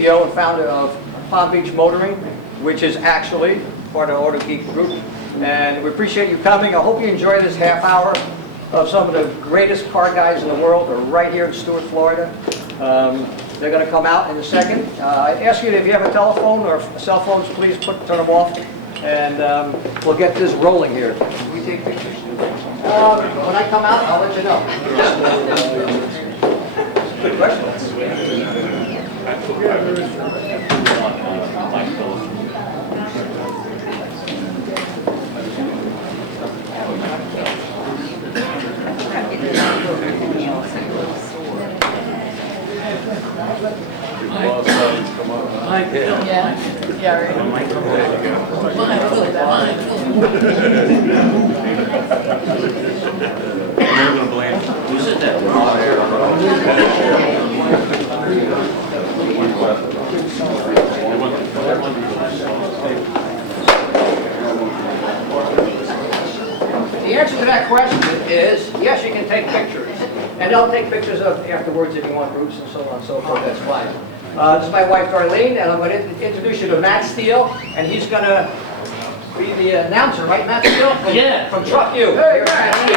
CEO and founder of Palm Beach Motoring, which is actually part of the Autogeek group. And we appreciate you coming. I hope you enjoy this half hour of some of the greatest car guys in the world. They're right here in Stuart, Florida. They're going to come out in a second. I ask you if you have a telephone or cell phones, please turn them off. And we'll get this rolling here. Can we take pictures? When I come out, I'll let you know. Good question. Hi, Bill. Yeah, right. Who's it that? The answer to that question is yes, you can take pictures. And they'll take pictures of afterwards if you want groups and so on and so forth. That's fine. This is my wife, Darlene, and I'm going to introduce you to Matt Steele, and he's going to be the announcer, right, Matt Steele? From Truck U. Hey, Matt Steele.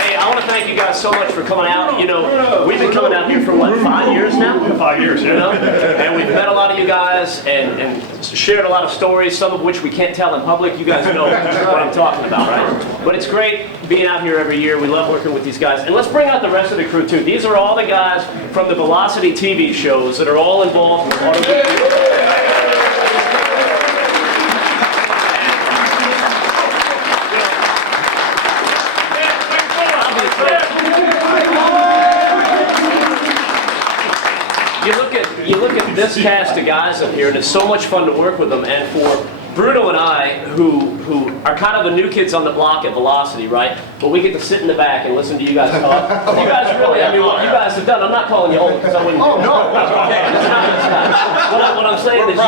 Hey, I want to thank you guys so much for coming out. You know, we've been coming out here for what, 5 years now? 5 years, yeah. You know? And we've met a lot of you guys and shared a lot of stories, some of which we can't tell in public. You guys know what I'm talking about, right? But it's great being out here every year. We love working with these guys. And let's bring out the rest of the crew, too. These are all the guys from the Velocity TV shows that are all involved with Autogeek. You look at this cast of guys up here, and it's so much fun to work with them. And for Bruno and I, who are kind of the new kids on the block at Velocity, right? But we get to sit in the back and listen to you guys talk. You guys really, I mean, what you guys have done, I'm not calling you old because I wouldn't. Oh, no. It's not this time. What I'm saying is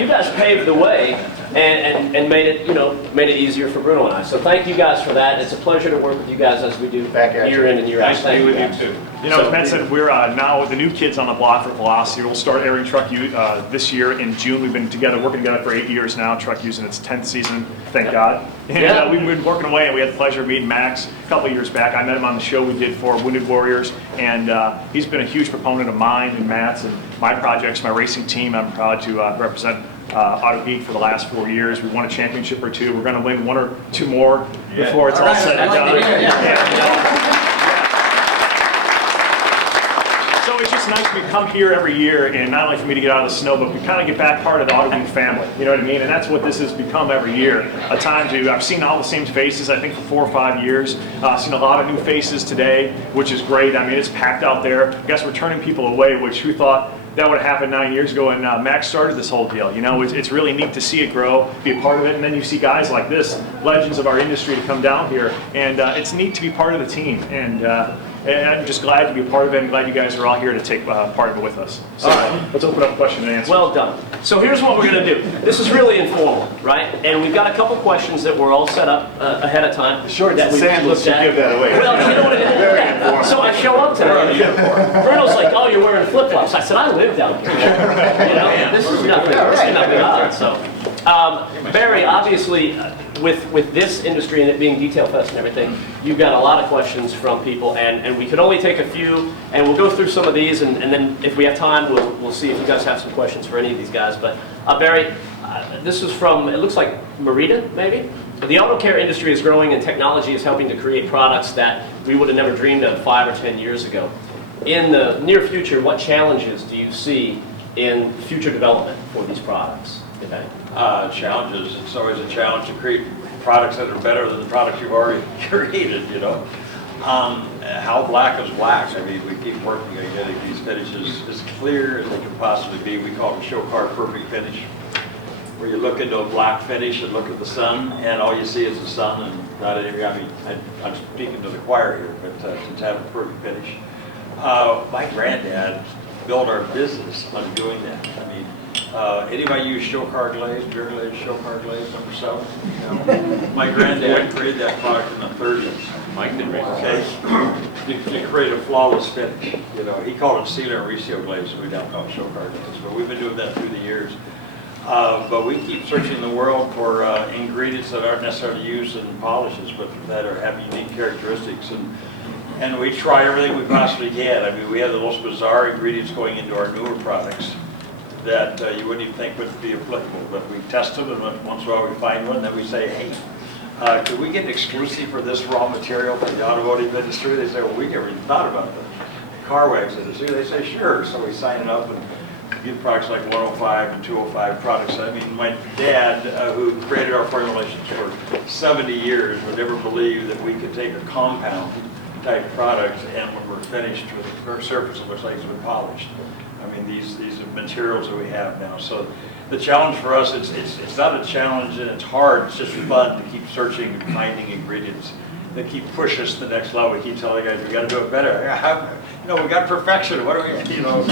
you guys paved the way and made it, made it easier for Bruno and I. So thank you guys for that. It's a pleasure to work with you guys as we do year in and year out. Nice to be with you too. You know, as Matt said, we're now the new kids on the block for Velocity. We'll start airing Truck U this year in June. We've been working together for 8 years now. Truck U's in its 10th season, thank God. And we've been working away, and we had the pleasure of meeting Max a couple of years back. I met him on the show we did for Wounded Warriors, and he's been a huge proponent of mine and Matt's and my projects, my racing team. I'm proud to represent Autogeek for the last 4 years. We won a championship or two. We're going to win 1 or 2 more before it's all said and done. So it's just nice we come here every year, and not only for me to get out of the snow, but we kind of get back part of the Autogeek family. You know what I mean? And that's what this has become every year. A time to, I've seen all the same faces, I think, for 4 or 5 years. I've seen a lot of new faces today, which is great. I mean, it's packed out there. I guess we're turning people away, which who thought that would have happened 9 years ago, and Max started this whole deal. You know, it's really neat to see it grow, be a part of it, and then you see guys like this, legends of our industry, to come down here, and it's neat to be part of the team. And I'm just glad to be a part of it. I'm glad you guys are all here to take part of it with us. So let's open up question and answer. Well done. So here's what we're going to do. This is really informal, right? And we've got a couple questions that were all set up ahead of time. Short that we sandals should give that away. Well, you know what it is? Very informal. So I show up today. Bruno's like, "Oh, you're wearing flip-flops." I said, "I live down here. This is nothing odd." So, Barry, obviously, with this industry and it being Detail Fest and everything, you've got a lot of questions from people, and we could only take a few, and we'll go through some of these, and then if we have time, we'll see if you guys have some questions for any of these guys. But Barry, this is from, it looks like Merida, maybe? The auto care industry is growing, and technology is helping to create products that we would have never dreamed of 5 or 10 years ago. In the near future, what challenges do you see in future development for these products, if any? Challenges. It's always a challenge to create products that are better than the products you've already created, How black is wax? I mean, we keep working on getting these finishes as clear as they can possibly be. We call it a show car perfect finish, where you look into a black finish and look at the sun, and all you see is the sun, and not any, I mean, I'm speaking to the choir here, but to have a perfect finish. My granddad built our business on doing that. I mean, anybody use show car glaze, beer glaze, show car glaze, number 7? No. My granddad created that product in the 30s. Mike did right. Okay. to create a flawless finish. You know, he called it sealer and reseal glaze, we now call it show car glaze, but we've been doing that through the years. But we keep searching the world for ingredients that aren't necessarily used in polishes, but that have unique characteristics. And we try everything we possibly can. I mean, we have the most bizarre ingredients going into our newer products that you wouldn't even think would be applicable. But we test them, and once in a while we find one that we say, hey, could we get an exclusive for this raw material for the automotive industry? They say, well, we never even thought about the car wax industry. They say, sure. So we sign it up and get products like 105 and 205 products. I mean, my dad, who created our formulations for 70 years, would never believe that we could take a compound type product and when we're finished with the surface, it looks like it's been polished. I mean, these are materials that we have now. So the challenge for us, it's not a challenge and it's hard, it's just fun to keep searching and finding ingredients that keep pushing us to the next level. We keep telling guys, we got to do it better. You know, we got perfection, what do we, you know?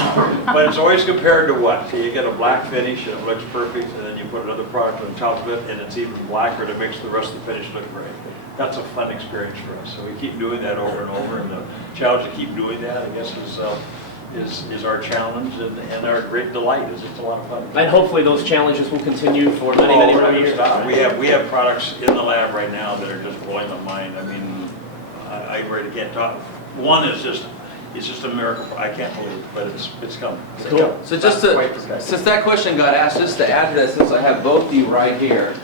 But it's always compared to what? So you get a black finish and it looks perfect, and then you put another product on top of it and it's even blacker to make the rest of the finish look great. That's a fun experience for us. So we keep doing that over and over, and the challenge to keep doing that, I guess, is our challenge and our great delight. It's a lot of fun. And hopefully those challenges will continue for many, many more years. We have products in the lab right now that are just blowing my mind. I mean, I really can't talk. One is just, it's just a miracle. I can't believe it, but it's coming. Cool. So just to, since that question got asked, just to add to that, since I have both of you right here,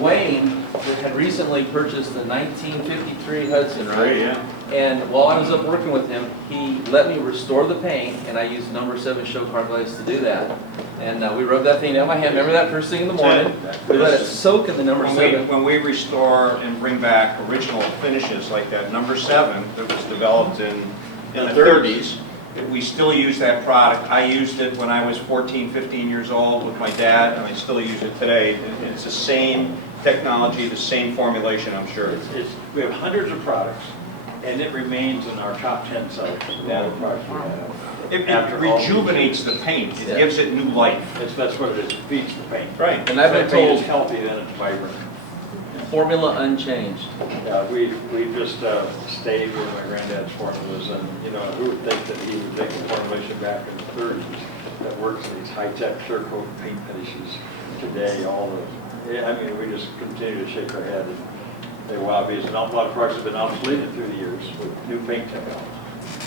Wayne had recently purchased the 1953 Hudson, right? Yeah. And while I was up working with him, he let me restore the paint, and I used number 7 show car glaze to do that. And we rubbed that thing down my hand. Remember that first thing in the morning? We let it soak in the number 7. When we restore and bring back original finishes like that number 7 that was developed in the 30s, we still use that product. I used it when I was 14, 15 years old with my dad, and I still use it today. It's the same technology, the same formulation, I'm sure. We have hundreds of products, and it remains in our top 10 sellers. All the products we have. It rejuvenates the paint. It gives it new life. That's what it is. It feeds the paint. Right. And I've been If the paint told is healthy, then it's vibrant. formula unchanged. Yeah, we just stayed with my granddad's formulas, and you know, who would think that he would take a formulation back in the 30s that works in these high-tech clear coat paint finishes today? I mean, we just continue to shake our head and say, wow, because a lot of products have been obsoleted through the years with new paint technology.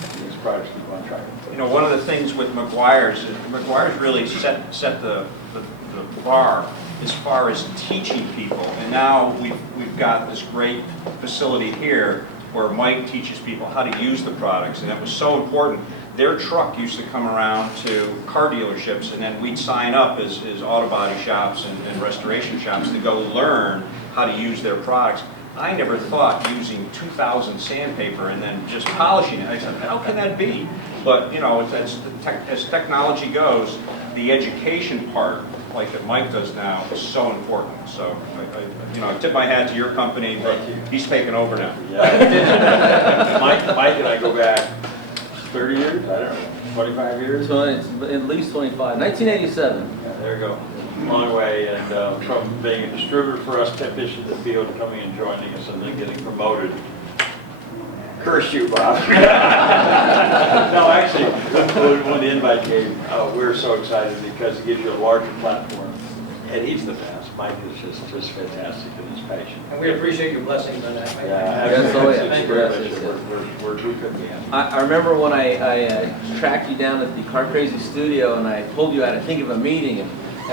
And these products keep on track. You know, one of the things with Meguiar's is Meguiar's really set the bar as far as teaching people. And now we've got this great facility here where Mike teaches people how to use the products, and that was so important. Their truck used to come around to car dealerships, and then we'd sign up as auto body shops and restoration shops to go learn how to use their products. I never thought using 2,000 sandpaper and then just polishing it. I said, how can that be? But you know, as technology goes, the education part, like that Mike does now, is so important. So, I tip my hat to your company, but he's taken over now. Yeah. Mike and I go back 30 years, I don't know, 25 years? At least 25. 1987. Yeah, there you go. Long way, and from being a distributor for us, technicians in the field, coming and joining us, and then getting promoted. Curse you, Bob. No, actually, when the invite came, we were so excited because it gives you a larger platform, and he's the best. Mike is just fantastic in his passion. And we appreciate your blessings on that. Yeah, Yes, oh, yeah. thank you very much. We couldn't be happy. I remember when I tracked you down at the Car Crazy studio, and I pulled you out, I think, of a meeting, and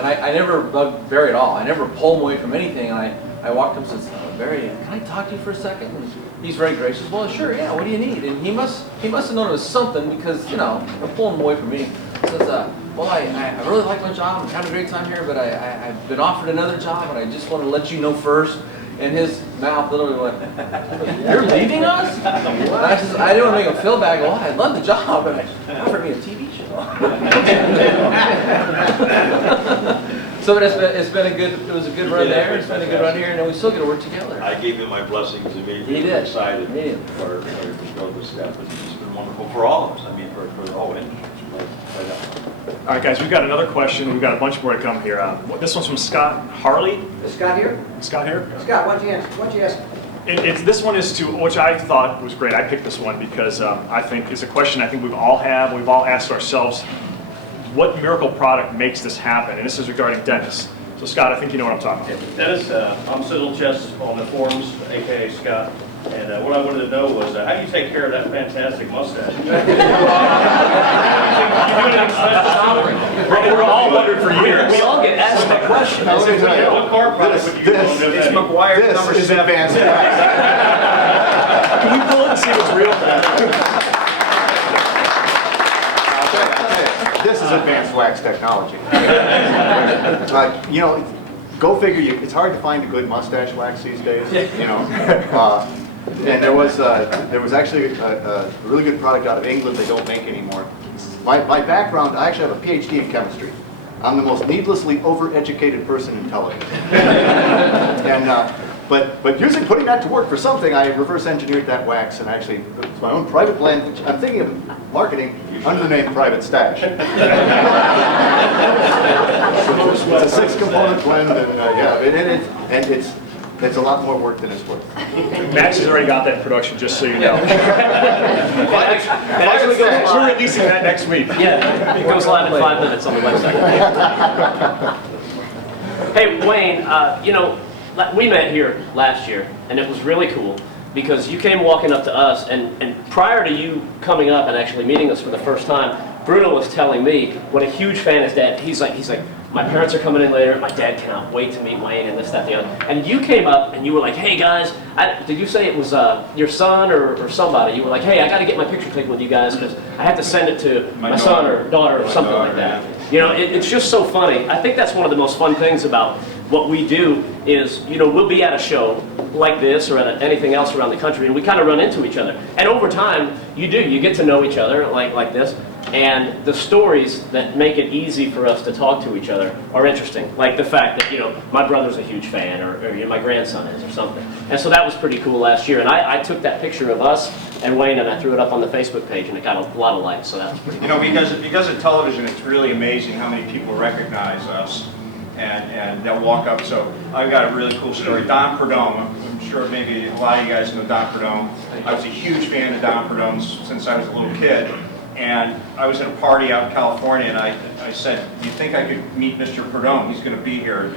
I never bugged Barry at all. I never pulled him away from anything. And I walked up and said, Barry, can I talk to you for a second? And he's very gracious. Well, sure, yeah, what do you need? And he must have known it was something because, I'm pulling him away from me. He says, well, I really like my job. I'm having a great time here, but I've been offered another job, and I just want to let you know first. And his mouth literally went, you're leaving us? And I didn't want to make him feel bad. Well, I love the job, but they offered me a TV show. So it was a good run there. It's been a good run here, and we still get to work together. I gave him my blessings immediately. He did. Excited Immediately. for to go this step. It's been wonderful for all of us. I mean, for the whole industry. All right, guys, we've got another question. We've got a bunch more to come here. This one's from Scott Harley. Is Scott here? Scott here? Scott, why don't you ask? This one is to, which I thought was great. I picked this one because I think it's a question I think we've all asked ourselves, what miracle product makes this happen? And this is regarding Dennis. So Scott, I think you know what I'm talking about. Dennis, I'm Siddle Chess on the forums, aka Scott. And what I wanted to know was, how do you take care of that fantastic mustache? We're all wondering for years. We all get asked that question. What car product would you use on It's that? McGuire number 7. Can we pull it and see what's real? This is advanced wax technology. You know, go figure. It's hard to find a good mustache wax these days. You know, and there was actually a really good product out of England they don't make anymore. My background, I actually have a PhD in chemistry. I'm the most needlessly overeducated person in television. And but putting that to work for something, I reverse engineered that wax and actually it's my own private blend, which I'm thinking of marketing under the name Private Stash. It's a 6-component blend, and it's a lot more work than it's worth. Max has already got that in production, just so you know. We're releasing that next week. Yeah, it goes live in 5 minutes on the website. Hey, Wayne, you know, we met here last year, and it was really cool because you came walking up to us, and prior to you coming up and actually meeting us for the first time, Bruno was telling me what a huge fan his dad. He's like, my parents are coming in later. My dad cannot wait to meet Wayne and this, that, the other. And you came up and you were like, hey guys, did you say it was your son or somebody? You were like, hey, I got to get my picture taken with you guys because I have to send it to my son or daughter or something like that. You know, it's just so funny. I think that's one of the most fun things about what we do is, you know, we'll be at a show like this or at anything else around the country, and we kind of run into each other. And over time, you get to know each other like this, and the stories that make it easy for us to talk to each other are interesting. Like the fact that, you know, my brother's a huge fan, or you know, my grandson is, or something. And so that was pretty cool last year. And I took that picture of us and Wayne, and I threw it up on the Facebook page, and it got a lot of likes, so that was pretty cool. You know, because of television, it's really amazing how many people recognize us. And they'll walk up. So I've got a really cool story. Don Perdome, I'm sure maybe a lot of you guys know Don Perdome. I was a huge fan of Don Perdome's since I was a little kid. And I was at a party out in California, and I said, do you think I could meet Mr. Perdome? He's going to be here.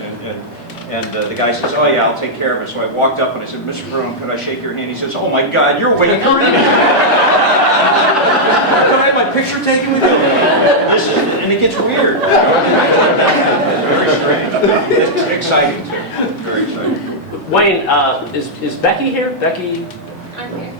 And the guy says, oh yeah, I'll take care of it. So I walked up and I said, Mr. Perdome, could I shake your hand? He says, oh my God, you're Wayne Carini. Could I have my picture taken with you? And it gets weird. Very strange. It's exciting too. Very exciting. Wayne, is Becky here? Becky? I'm here.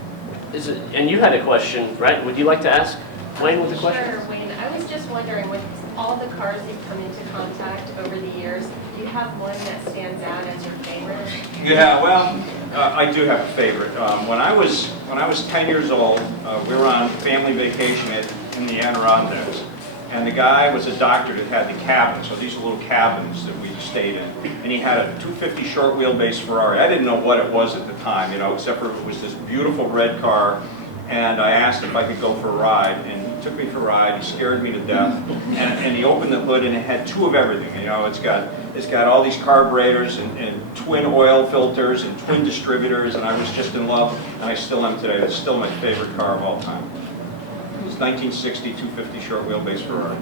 And you had a question, right? Would you like to ask Wayne with a question? Sure, Wayne. I was just wondering, with all the cars you've come into contact over the years, do you have one that stands out as your favorite? Yeah, well, I do have a favorite. When I was 10 years old, we were on family vacation in the Adirondacks, and the guy was a doctor that had the cabin, so these are little cabins that we stayed in, and he had a 250 short wheelbase Ferrari. I didn't know what it was at the time, you know, except for it was this beautiful red car, and I asked if I could go for a ride, and he took me for a ride. He scared me to death, and he opened the hood, and it had two of everything. You know, it's got all these carburetors and twin oil filters and twin distributors, and I was just in love, and I still am today. It's still my favorite car of all time. It was 1960 250 short wheelbase Ferrari.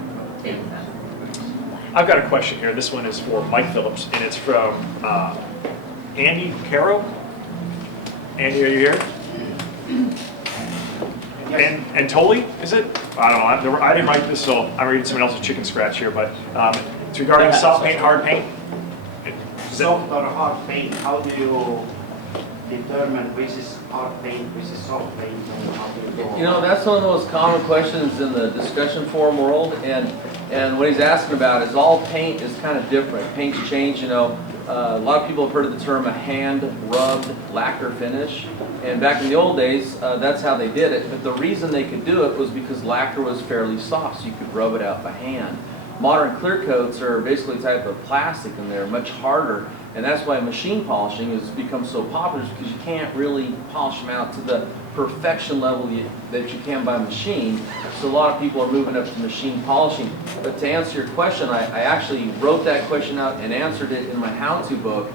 I've got a question here. This one is for Mike Phillips, and it's from Andy Caro. Andy, are you here? And Toli, is it? I don't know. I didn't write this, so I'm reading someone else's chicken scratch here. But it's regarding soft paint, hard paint. Soft or hard paint, how do you determine which is hard paint, which is soft paint? And how do you go? You know, that's one of the most common questions in the discussion forum world, and what he's asking about is all paint is kind of different. Paint's change, you know. A lot of people have heard of the term a hand-rubbed lacquer finish, and back in the old days, that's how they did it. But the reason they could do it was because lacquer was fairly soft, so you could rub it out by hand. Modern clear coats are basically a type of plastic, and they're much harder, and that's why machine polishing has become so popular, because you can't really polish them out to the perfection level that you can by machine. So a lot of people are moving up to machine polishing. But to answer your question, I actually wrote that question out and answered it in my how-to book.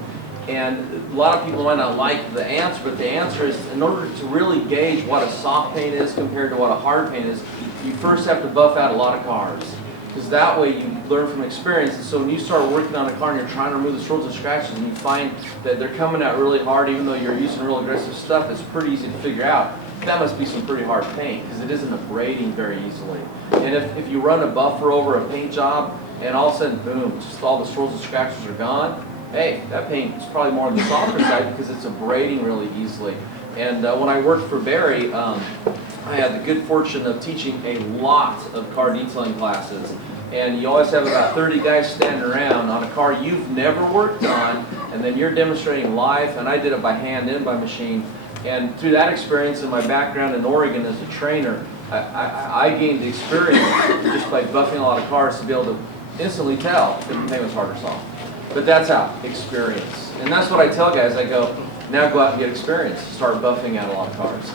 And a lot of people might not like the answer, but the answer is, in order to really gauge what a soft paint is compared to what a hard paint is, you first have to buff out a lot of cars. Because that way you learn from experience. And so when you start working on a car and you're trying to remove the swirls and scratches and you find that they're coming out really hard, even though you're using real aggressive stuff, it's pretty easy to figure out. That must be some pretty hard paint because it isn't abrading very easily. And if you run a buffer over a paint job and all of a sudden, boom, just all the swirls and scratches are gone, hey, that paint is probably more on the softer side because it's abrading really easily. And when I worked for Barry, I had the good fortune of teaching a lot of car detailing classes. And you always have about 30 guys standing around on a car you've never worked on, and then you're demonstrating live, and I did it by hand and by machine. And through that experience and my background in Oregon as a trainer, I gained the experience just by buffing a lot of cars to be able to instantly tell if the paint was hard or soft. But that's how, experience. And that's what I tell guys, I go, now go out and get experience, start buffing out a lot of cars.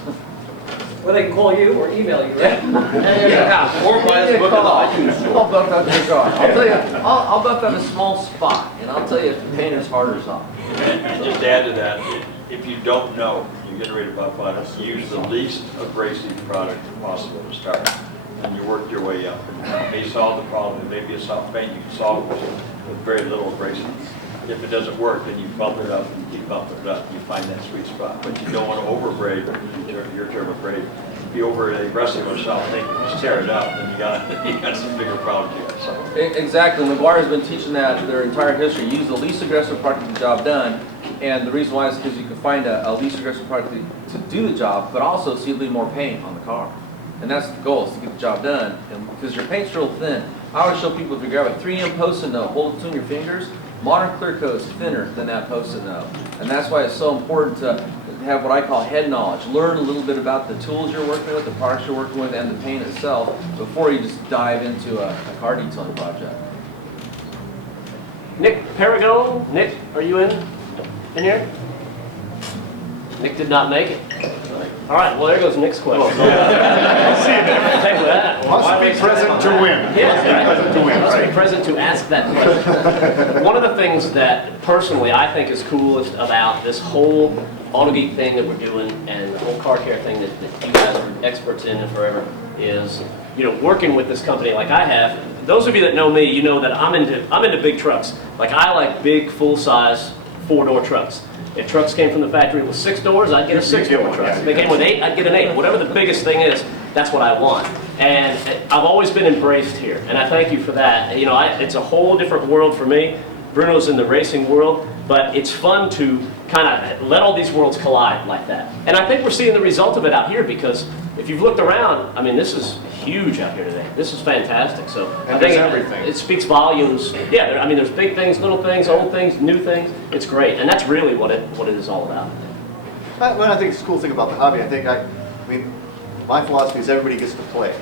Well, they can call you or email you, right? Yeah. Or buy us a book on the iTunes store. I'll buff out your car. I'll tell you, I'll buff out a small spot, and I'll tell you if the paint is hard or soft. And just to add to that, if you don't know, you're getting ready to buff on it, use the least abrasive product possible to start. And you work your way up. And it may solve the problem. It may be a soft paint, you can solve it with very little abrasive. If it doesn't work, then you bump it up and keep bumping it up. You find that sweet spot. But you don't want to over-abrade your term of abrade. If you over-aggressive with soft paint, you just tear it up, then you got some bigger problems here. So. Exactly. Meguiar has been teaching that their entire history. Use the least aggressive product to get the job done. And the reason why is because you can find a least aggressive product to do the job, but also so you leave more paint on the car. And that's the goal, is to get the job done. And because your paint's real thin. I always show people, if you grab a 3M Post-it note, hold it between your fingers, modern clear coat is thinner than that Post-it note. And that's why it's so important to have what I call head knowledge. Learn a little bit about the tools you're working with, the products you're working with, and the paint itself before you just dive into a car detailing project. Nick Perigo, Nick, are you in here? Nick did not make it. All right, well, there goes Nick's question. See you, Nick. Take that. Must be present to win. Yeah, Must be present to win, Must be right? present to ask that question. One of the things that personally I think is coolest about this whole Autogeek thing that we're doing and the whole car care thing that you guys are experts in forever is, you know, working with this company like I have. Those of you that know me, you know that I'm into big trucks. Like I like big, full-size, 4-door trucks. If trucks came from the factory with 6 doors, I'd get a 6-door truck. If they came with 8, I'd get an 8. Whatever the biggest thing is, that's what I want. And I've always been embraced here, and I thank you for that. You know, it's a whole different world for me. Bruno's in the racing world, but it's fun to kind of let all these worlds collide like that. And I think we're seeing the result of it out here because if you've looked around, I mean, this is huge out here today. This is fantastic. So And I think there's everything. it speaks volumes. Yeah, I mean, there's big things, little things, old things, new things. It's great, and that's really what it is all about. Well, I think it's a cool thing about the hobby. I mean, my philosophy is everybody gets to play,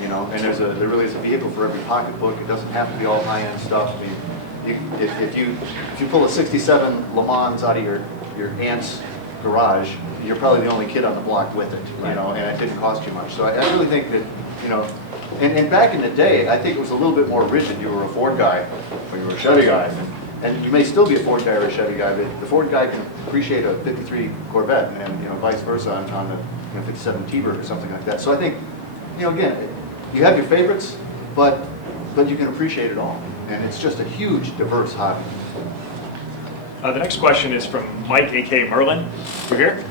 you know, and there really is a vehicle for every pocketbook. It doesn't have to be all high-end stuff. I mean, if you pull a '67 Le Mans out of your aunt's garage, you're probably the only kid on the block with it, you know, and it didn't cost you much. So I really think that, you know, and back in the day, I think it was a little bit more rigid. You were a Ford guy or you were a Chevy guy. And you may still be a Ford guy or a Chevy guy, but the Ford guy can appreciate a '53 Corvette, and you know, vice versa on the '57 T-Bird or something like that. So I think, you know, again, you have your favorites, but you can appreciate it all, and it's just a huge, diverse hobby. The next question is from Mike, a.k.a. Merlin. You're here?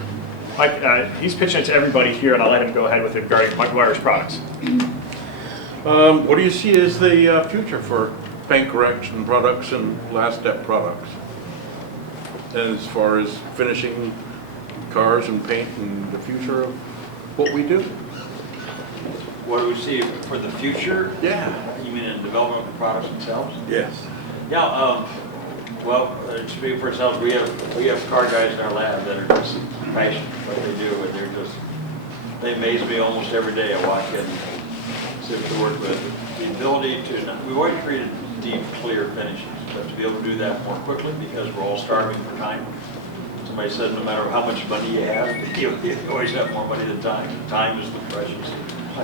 Mike, he's pitching it to everybody here, and I'll let him go ahead with it regarding Meguiar's products. What do you see as the future for paint correction products and last step products? And as far as finishing cars and paint and the future of what we do? What do we see for the future? Yeah. You mean in development of the products themselves? Yes. Yeah, well, speaking for ourselves, we have car guys in our lab that are just passionate what they do, and they amaze me almost every day. I walk in and see what they work with. The ability to, we've always created deep, clear finishes, but to be able to do that more quickly because we're all starving for time. Somebody said no matter how much money you have, you always have more money than time. Time is the precious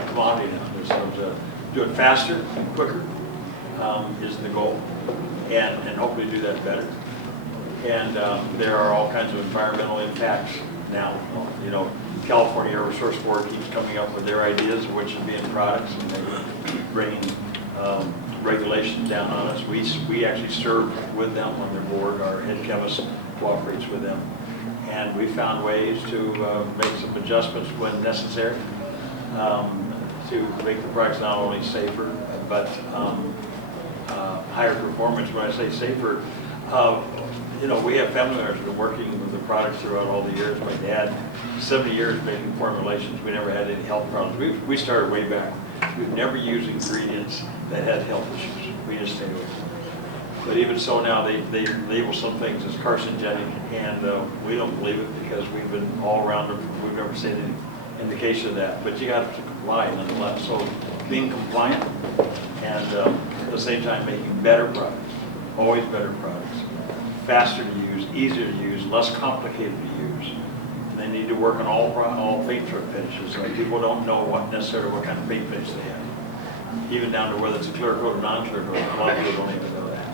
commodity now. So to do it faster and quicker is the goal, and hopefully do that better. And there are all kinds of environmental impacts now. You know, California Air Resource Board keeps coming up with their ideas of what should be in products, and they're bringing regulations down on us. We actually serve with them on their board. Our head chemist cooperates with them. And we found ways to make some adjustments when necessary to make the products not only safer, but higher performance. When I say safer, you know, we have family members who have been working with the products throughout all the years. My dad, 70 years making formulations. We never had any health problems. We started way back. We've never used ingredients that had health issues. We just stayed away from them. But even so now, they label some things as carcinogenic, and we don't believe it because we've been all around them. We've never seen any indication of that. But you got to comply nonetheless. So being compliant and at the same time making better products, always better products, faster to use, easier to use, less complicated to use. And they need to work on all paint finishes. So people don't know necessarily what kind of paint finish they have, even down to whether it's a clear coat or non-clear coat. A lot of people don't even know that.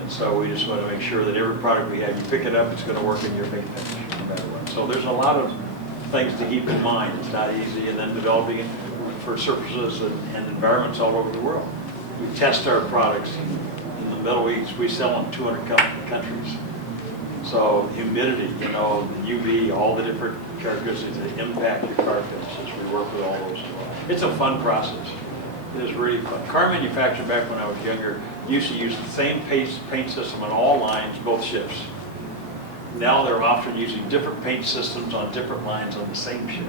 And so we just want to make sure that every product we have, you pick it up, it's going to work in your paint finish, no matter what. So there's a lot of things to keep in mind. It's not easy, and then developing it for surfaces and environments all over the world. We test our products in the Middle East. We sell in 200 countries. So humidity, you know, the UV, all the different characteristics that impact your car finishes. We work with all those. It's a fun process. It is really fun. Car manufacturer, back when I was younger, used to use the same paint system on all lines, both shifts. Now they're often using different paint systems on different lines on the same shift.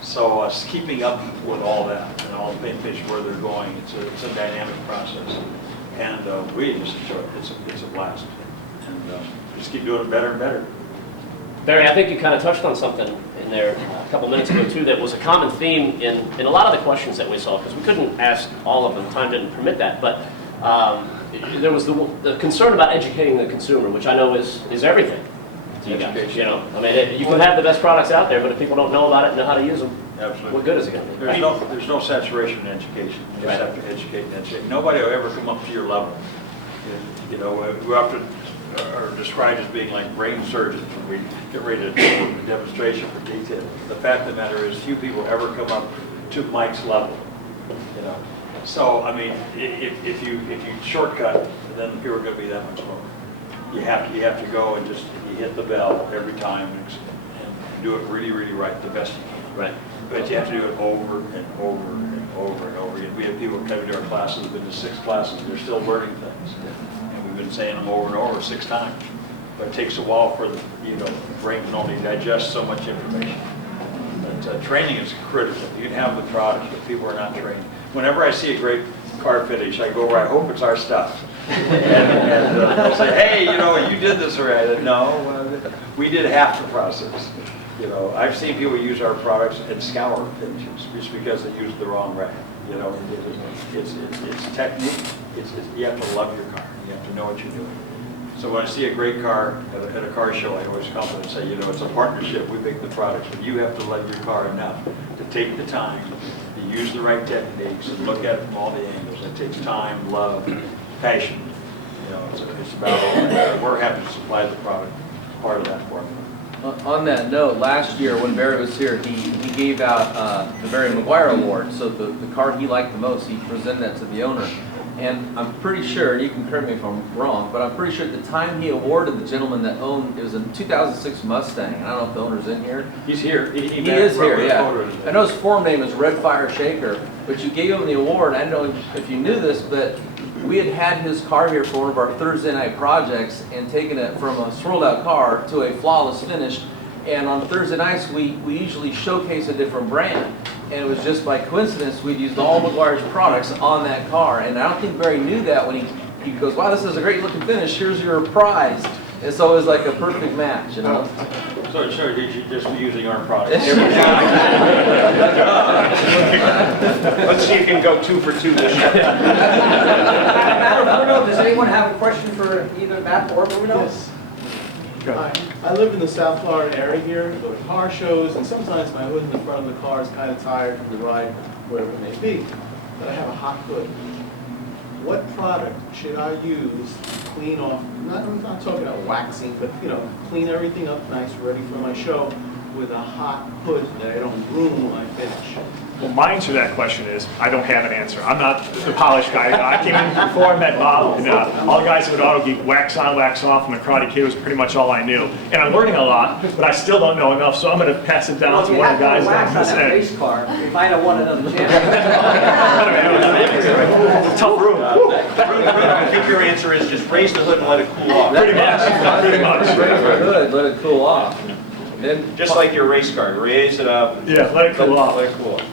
So us keeping up with all that and all the paint finishes where they're going, it's a dynamic process. And we just enjoy it. It's a blast. And just keep doing it better and better. Barry, I think you kind of touched on something in there a couple minutes ago too that was a common theme in a lot of the questions that we saw, because we couldn't ask all of them, time didn't permit that, but there was the concern about educating the consumer, which I know is everything to you guys. You know, I mean, you can have the best products out there, but if people don't know about it and know how to use them, absolutely, what good is it going to be? There's no saturation in education. You just have to educate and educate. Nobody will ever come up to your level. You know, we often are described as being like brain surgeons when we get ready to do a demonstration for detail. The fact of the matter is, few people ever come up to Mike's level. You know, so I mean, if you shortcut, then people are going to be that much lower. You have to go and just hit the bell every time and do it really, really right, the best you can. Right. But you have to do it over and over and over and over again. We have people coming to our classes, have been to 6 classes, they're still learning things. And we've been saying them over and over 6 times. But it takes a while for the, the brain can only digest so much information. But training is critical. You can have the products, but people are not trained. Whenever I see a great car finish, I go where I hope it's our stuff. and they'll say, hey, you did this already. No, we did half the process. I've seen people use our products and scour finishes just because they used the wrong rag. It's technique. You have to love your car. You have to know what you're doing. So when I see a great car at a car show, I always compliment and say, it's a partnership. We make the products, but you have to love your car enough to take the time to use the right techniques and look at it from all the angles. It takes time, love, passion. It's about all that. We're happy to supply the product, part of that formula. On that note, last year when Barry was here, he gave out the Barry Meguiar Award. So the car he liked the most, he presented that to the owner. And I'm pretty sure, and you can correct me if I'm wrong, but I'm pretty sure at the time he awarded the gentleman that owned, it was a 2006 Mustang. I don't know if the owner's in here. He's here. He is here, yeah. I know his form name is Red Fire Shaker, but you gave him the award. I don't know if you knew this, but we had his car here for one of our Thursday night projects and taken it from a swirled out car to a flawless finish. And on Thursday nights, we usually showcase a different brand. And it was just by coincidence, we'd used all Meguiar's products on that car. And I don't think Barry knew that when he goes, wow, this is a great looking finish, here's your prize. And so it was like a perfect match, So he should just be using our products. Let's see if you can go 2 for 2 this year. Bruno, does anyone have a question for either Matt or Bruno? Yes. Hi. I live in the South Florida area here, go to car shows, and sometimes my hood in the front of the car is kind of tired from the ride, wherever it may be. But I have a hot hood. what product should I use to clean off, I'm not talking about waxing, but clean everything up nice, ready for my show, with a hot hood that I don't ruin when I finish? Well, my answer to that question is, I don't have an answer. I'm not the polished guy. I came in before I met Bob, and all the guys at Autogeek, wax on, wax off, and the Karate Kid was pretty much all I knew. And I'm learning a lot, but I still don't know enough, so I'm going to pass it down to one of the guys down this end. Race car, if I don't want another chance. Tough room. I think your answer is just raise the hood and let it cool off. Pretty much. Pretty much. Raise the hood, let it cool off. Then Just like your race car, raise it up. Yeah, let it cool off. Let it cool off.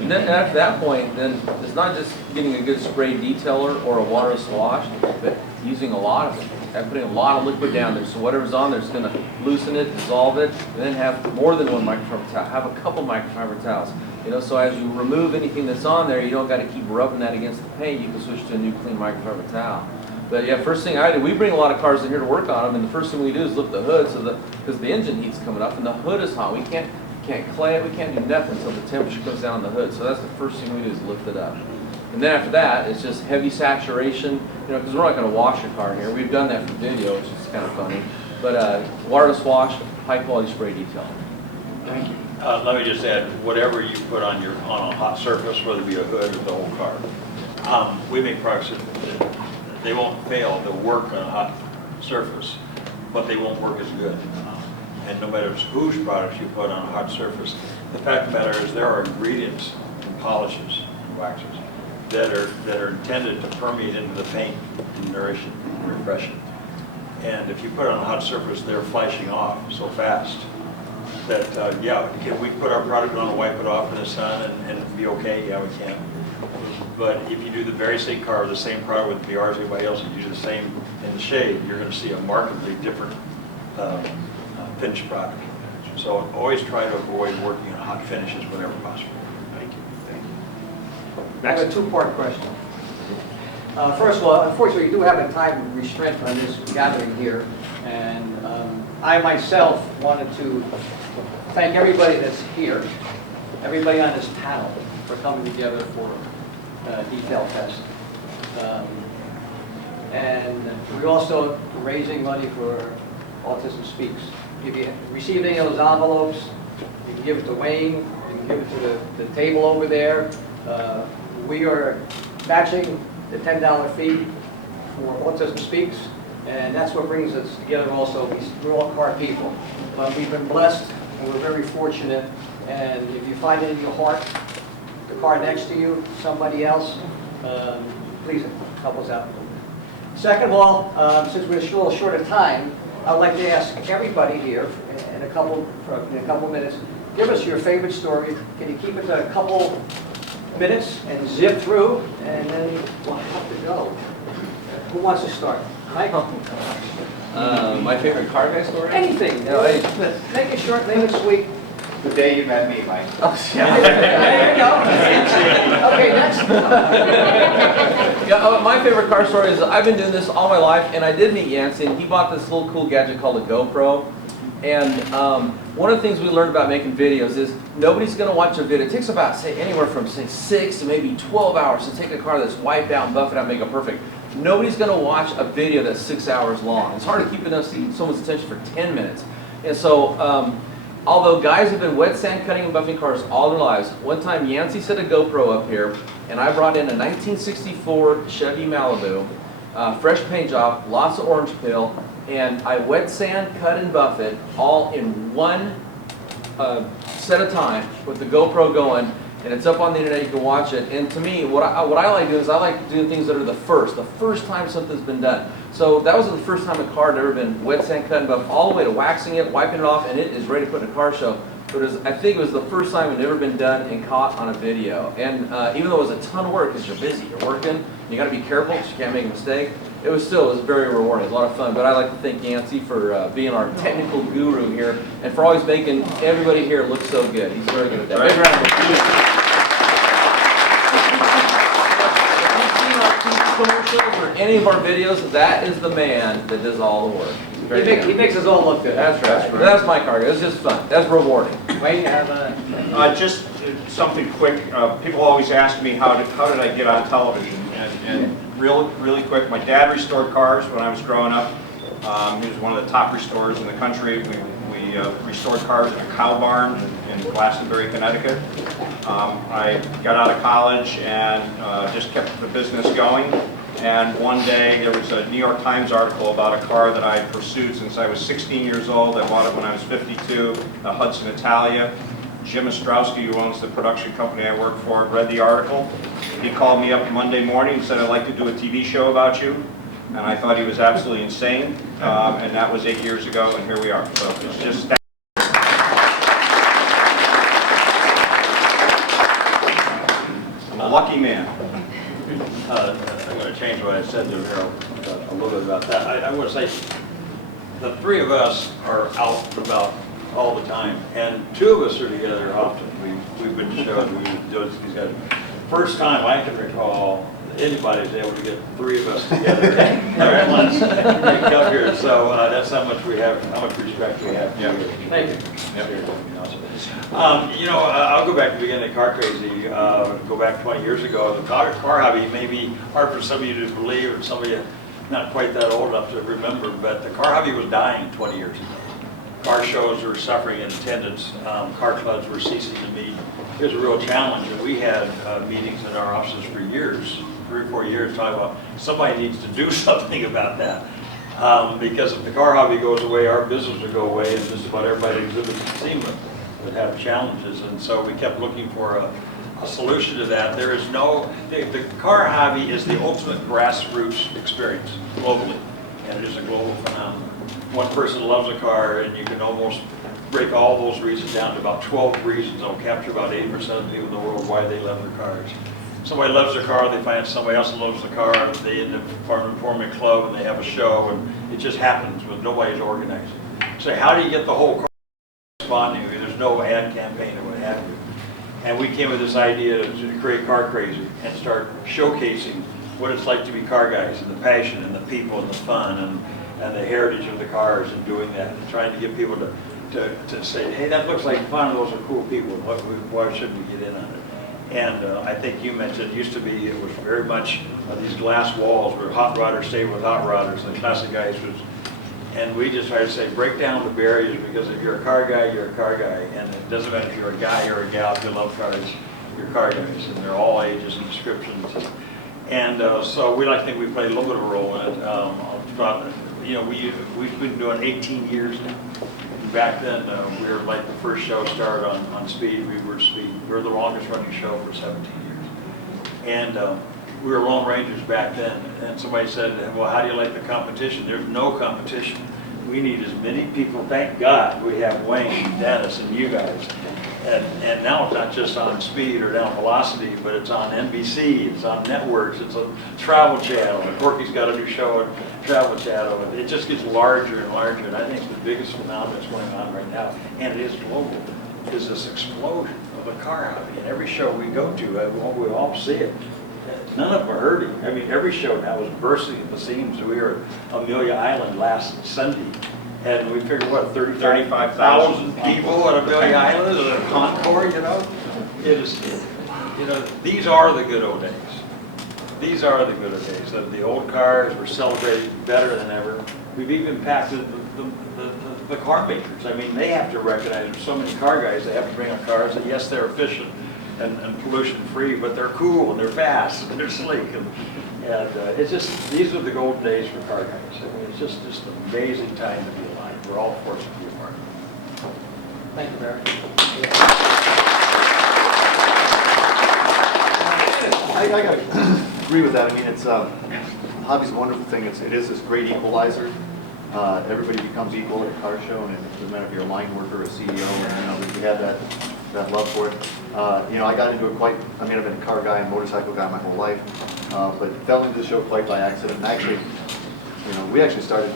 And then after that point, then it's not just getting a good spray detailer or a waterless wash, but using a lot of it. And putting a lot of liquid down there, so whatever's on there is going to loosen it, dissolve it, and then have more than one microfiber towel. Have a couple microfiber towels. So as you remove anything that's on there, you don't got to keep rubbing that against the paint. You can switch to a new clean microfiber towel. But yeah, first thing I do, we bring a lot of cars in here to work on them, and the first thing we do is lift the hood, because the engine heat's coming up and the hood is hot. We can't clay it, we can't do nothing until the temperature goes down on the hood. So that's the first thing we do is lift it up. And then after that, it's just heavy saturation, because we're not going to wash your car here. We've done that for video, which is kind of funny. But waterless wash, high quality spray detail. Thank you. Let me just add, whatever you put on a hot surface, whether it be a hood or the whole car, we make products that they won't fail. They'll work on a hot surface, but they won't work as good. And no matter whose products you put on a hot surface, the fact of the matter is there are ingredients in polishes, waxes, that are intended to permeate into the paint and nourish it and refresh it. And if you put it on a hot surface, they're flashing off so fast that, yeah, can we put our product on and wipe it off in the sun and be okay? Yeah, we can. But if you do the very same car, the same product with Meguiar as anybody else, and you do the same in the shade, you're going to see a markedly different finished product. So always try to avoid working on hot finishes whenever possible. Thank you. Thank you. I have a two-part question. First of all, unfortunately, we do have a time restraint on this gathering here, and I myself wanted to thank everybody that's here, everybody on this panel, for coming together for Detail Fest. And we're also raising money for Autism Speaks. If you received any of those envelopes, you can give it to Wayne, you can give it to the table over there. We are matching the $10 fee for Autism Speaks, and that's what brings us together also. We're all car people, but we've been blessed and we're very fortunate. And if you find it in your heart, the car next to you, somebody else, please help us out. Second of all, since we're a little short of time, I'd like to ask everybody here in a couple minutes, give us your favorite story. Can you keep it to a couple minutes and zip through, and then we'll have to go. Who wants to start? Mike? My favorite car guy story? Anything. Make it short, make it sweet. The day you met me, Mike. Oh, yeah. There you go. Okay, next. Yeah, my favorite car story is I've been doing this all my life, and I did meet Yancey, and he bought this little cool gadget called a GoPro. And one of the things we learned about making videos is nobody's going to watch a video. It takes about, say, anywhere from, say, 6 to maybe 12 hours to take a car that's wiped out and buff it out and make it perfect. Nobody's going to watch a video that's 6 hours long. It's hard to keep someone's attention for 10 minutes. And so, although guys have been wet sand cutting and buffing cars all their lives, one time Yancey set a GoPro up here, and I brought in a 1964 Chevy Malibu, fresh paint job, lots of orange peel, and I wet sand, cut and buff it all in one set of time with the GoPro going, and it's up on the internet, you can watch it. And to me, what I like doing is I like doing things that are the first time something's been done. So that was the first time a car had ever been wet sand, cut and buff, all the way to waxing it, wiping it off, and it is ready to put in a car show. But I think it was the first time it had ever been done and caught on a video. And even though it was a ton of work, because you're busy, you're working, you got to be careful because you can't make a mistake, it was very rewarding, a lot of fun. But I'd like to thank Yancey for being our technical guru here and for always making everybody here look so good. He's very good at that. Big round of applause. Commercials or any of our videos, that is the man that does all the work. He makes us all look good. That's right. That's my car. It was just fun. That's rewarding. Wayne, you have a... Just something quick. People always ask me how did I get on television, and really quick, my dad restored cars when I was growing up. He was one of the top restorers in the country. We restored cars in a cow barn in Glastonbury, Connecticut. I got out of college and just kept the business going. And one day there was a New York Times article about a car that I had pursued since I was 16 years old. I bought it when I was 52, a Hudson Italia. Jim Ostrowski, who owns the production company I work for, read the article. He called me up Monday morning and said, "I'd like to do a TV show about you." And I thought he was absolutely insane. And that was 8 years ago, and here we are. So it's just that. I'm a lucky man. I'm going to change what I said to Harold a little bit about that. I would say the three of us are out and about all the time, and two of us are together often. We've been to shows, we've done these guys. First time I can recall anybody's able to get three of us together at once and come here. So that's how much we have, how much respect we have. Yeah. Thank you. You know, I'll go back to the beginning of Car Crazy, go back 20 years ago. The car hobby may be hard for some of you to believe, or some of you not quite that old enough to remember, but the car hobby was dying 20 years ago. Car shows were suffering in attendance. Car clubs were ceasing to meet. It was a real challenge, and we had meetings in our offices for years, 3 or 4 years, talking about somebody needs to do something about that. Because if the car hobby goes away, our business would go away, and just about everybody exhibits at SEMA would have challenges. And so we kept looking for a solution to that. There is no, the car hobby is the ultimate grassroots experience globally, and it is a global phenomenon. One person loves a car, and you can almost break all those reasons down to about 12 reasons. They'll capture about 80% of the people in the world why they love their cars. Somebody loves their car, they find somebody else that loves the car, they end up forming a club, and they have a show, and it just happens, but nobody's organizing. So how do you get the whole car responding? I mean, there's no ad campaign or what have you. And we came with this idea to create Car Crazy and start showcasing what it's like to be car guys, and the passion, and the people, and the fun, and the heritage of the cars, and doing that, and trying to get people to say, hey, that looks like fun, and those are cool people, why shouldn't we get in on it? And I think you mentioned, it used to be, it was very much these glass walls where hot rodders stayed with hot rodders, and the classic guys was, and we just tried to say, break down the barriers, because if you're a car guy, you're a car guy, and it doesn't matter if you're a guy or a gal, if you love cars, you're car guys, and they're all ages and descriptions. And so we like to think we played a little bit of a role in it. You know, we've been doing 18 years now. Back then, we were like the first show started on Speed. We were Speed. We were the longest running show for 17 years. And we were Lone Rangers back then. And somebody said, well, how do you like the competition? There's no competition. We need as many people. Thank God we have Wayne, Dennis, and you guys. And now it's not just on Speed or down Velocity, but it's on NBC, it's on networks, it's a Travel Channel, and Corky's got a new show on Travel Channel, and it just gets larger and larger, and I think the biggest phenomenon that's going on right now, and it is global, is this explosion of the car hobby. And every show we go to, we all see it. None of them are hurting. I mean, every show now is bursting at the seams. We were at Amelia Island last Sunday, and we figured, what, 35,000 people at Amelia Island at a Concord, you know? It is, you know, these are the good old days. These are the good old days. The old cars were celebrated better than ever. We've even impacted the car makers. I mean, they have to recognize there's so many car guys, they have to bring up cars that, yes, they're efficient and pollution-free, but they're cool, and they're fast, and they're sleek. And it's just, these are the golden days for car guys. I mean, it's just an amazing time to be alive. We're all fortunate to be a part of it. Thank you, Barry. I gotta agree with that. I mean, it's hobby's a wonderful thing. It is this great equalizer. Everybody becomes equal at a car show, and it doesn't matter if you're a line worker or a CEO, and you have that love for it. You know, I got into it quite. I mean, I've been a car guy and motorcycle guy my whole life, but fell into the show quite by accident. And actually, you know, we actually started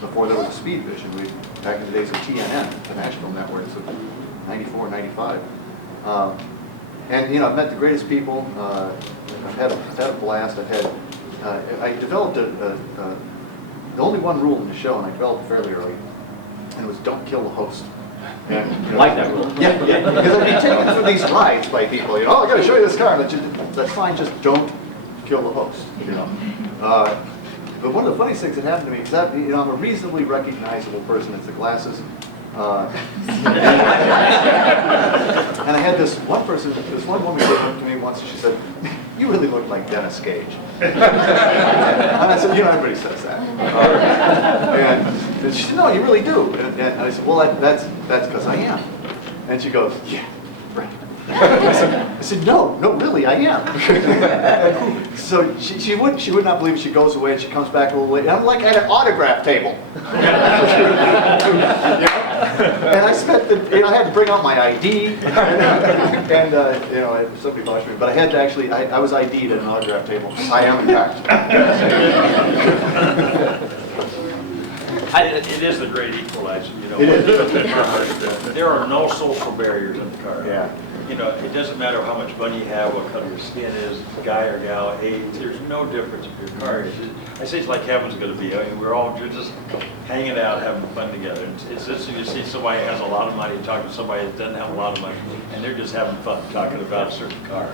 before there was a Speed Vision. Back in the days of TNN, the national networks of '94, '95. And you know, I've met the greatest people. I've had a blast. I developed the only one rule in the show, and I developed it fairly early, and it was don't kill the host. And, you know, Like that rule. Yeah, because I'd be taken through these rides by people. You know, oh, I got to show you this car. That's fine. Just don't kill kill the host, you know. But one of the funniest things that happened to me is that, you know, I'm a reasonably recognizable person. It's the glasses. And I had this one woman came up to me once and she said, "You really look like Dennis Gage." And I said, "You know, everybody says that." And she said, "No, you really do." And I said, "Well, that's because I am." And she goes, "Yeah, right." I said, no, really, I am. So she would not believe it. She goes away and she comes back a little late. And I'm like at an autograph table. And I spent I had to bring out my ID. And you know, somebody vouched for me. But I had to actually, I was ID'd at an autograph table. I am, in fact. It is the great equalizer, you know. It is. There are no social barriers in the car. Yeah. You know, it doesn't matter how much money you have, what color your skin is, guy or gal, age, there's no difference in your car. I say it's like heaven's going to be. I mean, we're all just hanging out, having fun together. It's just you see somebody who has a lot of money, talking to somebody that doesn't have a lot of money, and they're just having fun talking about a certain car.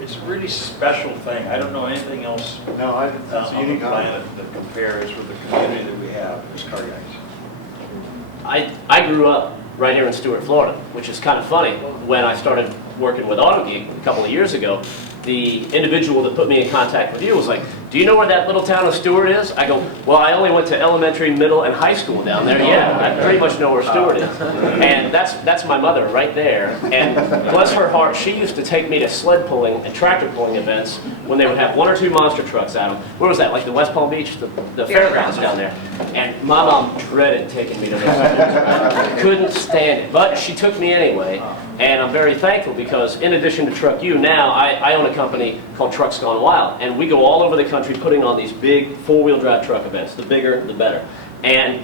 It's a really special thing. I don't know anything else No, it's a on the unique planet that compares with the community that we have as car guys. I grew up right here in Stuart, Florida, which is kind of funny. When I started working with Autogeek a couple of years ago, the individual that put me in contact with you was like, "Do you know where that little town of Stuart is?" I go, "Well, I only went to elementary, middle, and high school down there. Yeah, I pretty much know where Stuart is." And that's my mother right there. And bless her heart, she used to take me to sled pulling and tractor pulling events when they would have 1 or 2 monster trucks out. Where was that? Like the West Palm Beach, the fairgrounds down there. And my mom dreaded taking me to those. Couldn't stand it. But she took me anyway. And I'm very thankful because in addition to Truck U, now I own a company called Trucks Gone Wild. And we go all over the country putting on these big 4-wheel drive truck events. The bigger, the better. And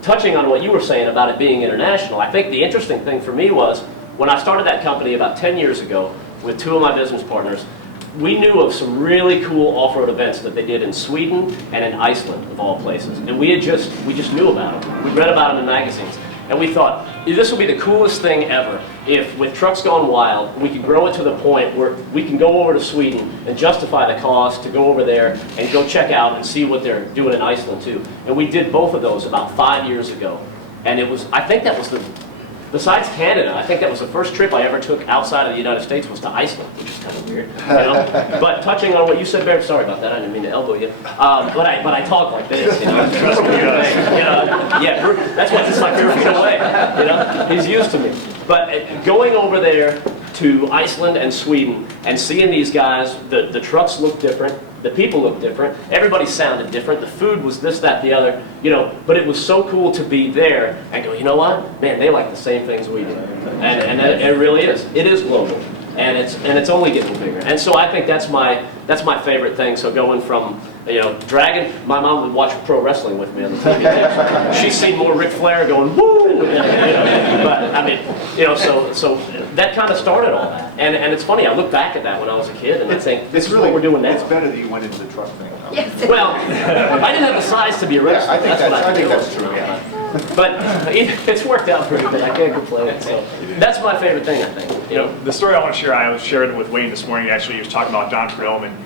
touching on what you were saying about it being international, I think the interesting thing for me was when I started that company about 10 years ago with 2 of my business partners, we knew of some really cool off-road events that they did in Sweden and in Iceland, of all places. And we just knew about them. We read about them in magazines. And we thought, this would be the coolest thing ever if, with Trucks Gone Wild, we could grow it to the point where we can go over to Sweden and justify the cost to go over there and go check out and see what they're doing in Iceland too. And we did both of those about 5 years ago. And it was, I think that was besides Canada, I think that was the first trip I ever took outside of the United States was to Iceland, which is kind of weird, you know? But touching on what you said, Barrett, sorry about that, I didn't mean to elbow you. But I talk like this, you know? Trust me, you know? Yeah, that's why it's like 3 feet away, you know? He's used to me. But going over there to Iceland and Sweden and seeing these guys, the trucks look different. The people looked different. Everybody sounded different. The food was this, that, the other, you know. But it was so cool to be there and go, you know what? Man, they like the same things we do. And it really is. It is global, and it's only getting bigger. And so I think that's my favorite thing. So going from, you know, Dragon, my mom would watch pro wrestling with me on the TV. She's seen more Ric Flair going woo, you know. But I mean, you know, so that kind of started all that. And it's funny. I look back at that when I was a kid, and I think this is what we're doing now. It's better that you went into the truck thing. Yes. Well, I didn't have the size to be a wrestler. Yeah, I think that's what true. Yeah. But it's worked out pretty good. I can't complain. So that's my favorite thing, I think. You know, The story I want to share, I was sharing with Wayne this morning. Actually, he was talking about Don Prudhomme, and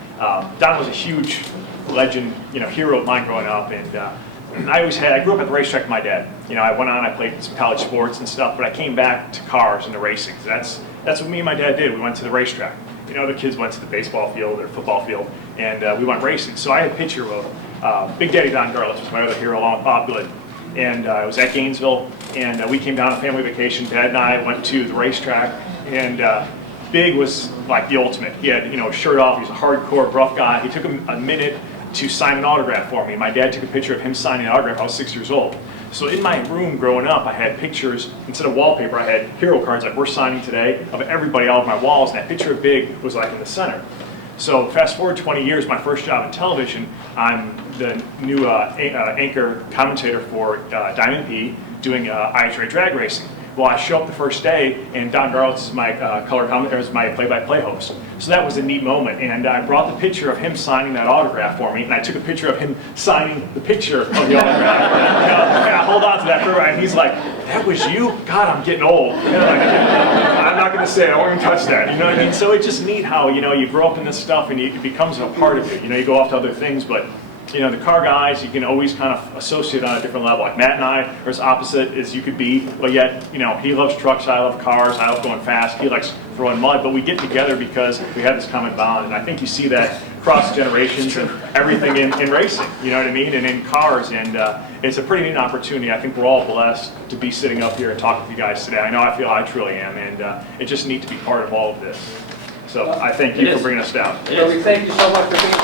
Don was a huge legend, you know, hero of mine growing up. And I grew up at the racetrack with my dad. You know, I went on, I played some college sports and stuff, but I came back to cars and to racing. So that's what me and my dad did. We went to the racetrack. You know, the kids went to the baseball field or football field, and we went racing. So I had a picture of Big Daddy Don Garlitz was my other hero along with Bob Good. And I was at Gainesville, and we came down on a family vacation. Dad and I went to the racetrack, and Big was like the ultimate. He had, you know, shirt off. He was a hardcore, rough guy. He took him a minute to sign an autograph for me. My dad took a picture of him signing an autograph. I was 6 years old. So in my room growing up, I had pictures, instead of wallpaper, I had hero cards like we're signing today of everybody all over my walls, and that picture of Big was like in the center. So fast forward 20 years, my first job in television, I'm the new anchor commentator for Diamond P doing IHRA drag racing. Well, I show up the first day, and Don Garlitz is my color commentator, is my play-by-play host. So that was a neat moment, and I brought the picture of him signing that autograph for me, and I took a picture of him signing the picture of the autograph. And I hold on to that for a while, and he's like, "That was you? God, I'm getting old." You know, I'm not going to say it. I won't even touch that. You know what I mean? So it's just neat how, you know, you grow up in this stuff and it becomes a part of you. You know, you go off to other things, but, you know, the car guys, you can always kind of associate on a different level. Like Matt and I are as opposite as you could be, but yet, you know, he loves trucks, I love cars, I love going fast, he likes throwing mud, but we get together because we have this common bond, and I think you see that across generations and everything in racing, you know what I mean, and in cars, and it's a pretty neat opportunity. I think we're all blessed to be sitting up here and talking to you guys today. I know I feel I truly am, and it's just neat to be part of all of this. So I thank you for bringing us down. So we thank you so much for being here.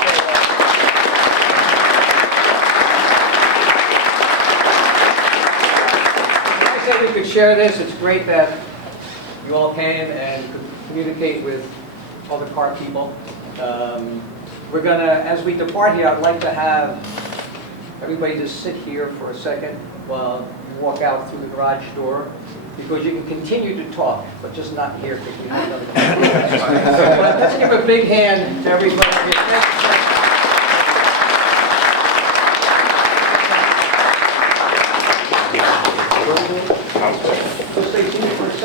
I said we could share this. It's great that you all came and could communicate with other car people. We're gonna, as we depart here, I'd like to have everybody just sit here for a second while you walk out through the garage door, because you can continue to talk, but just not here because we have another conversation. But let's give a big hand to everybody. Just stay tuned.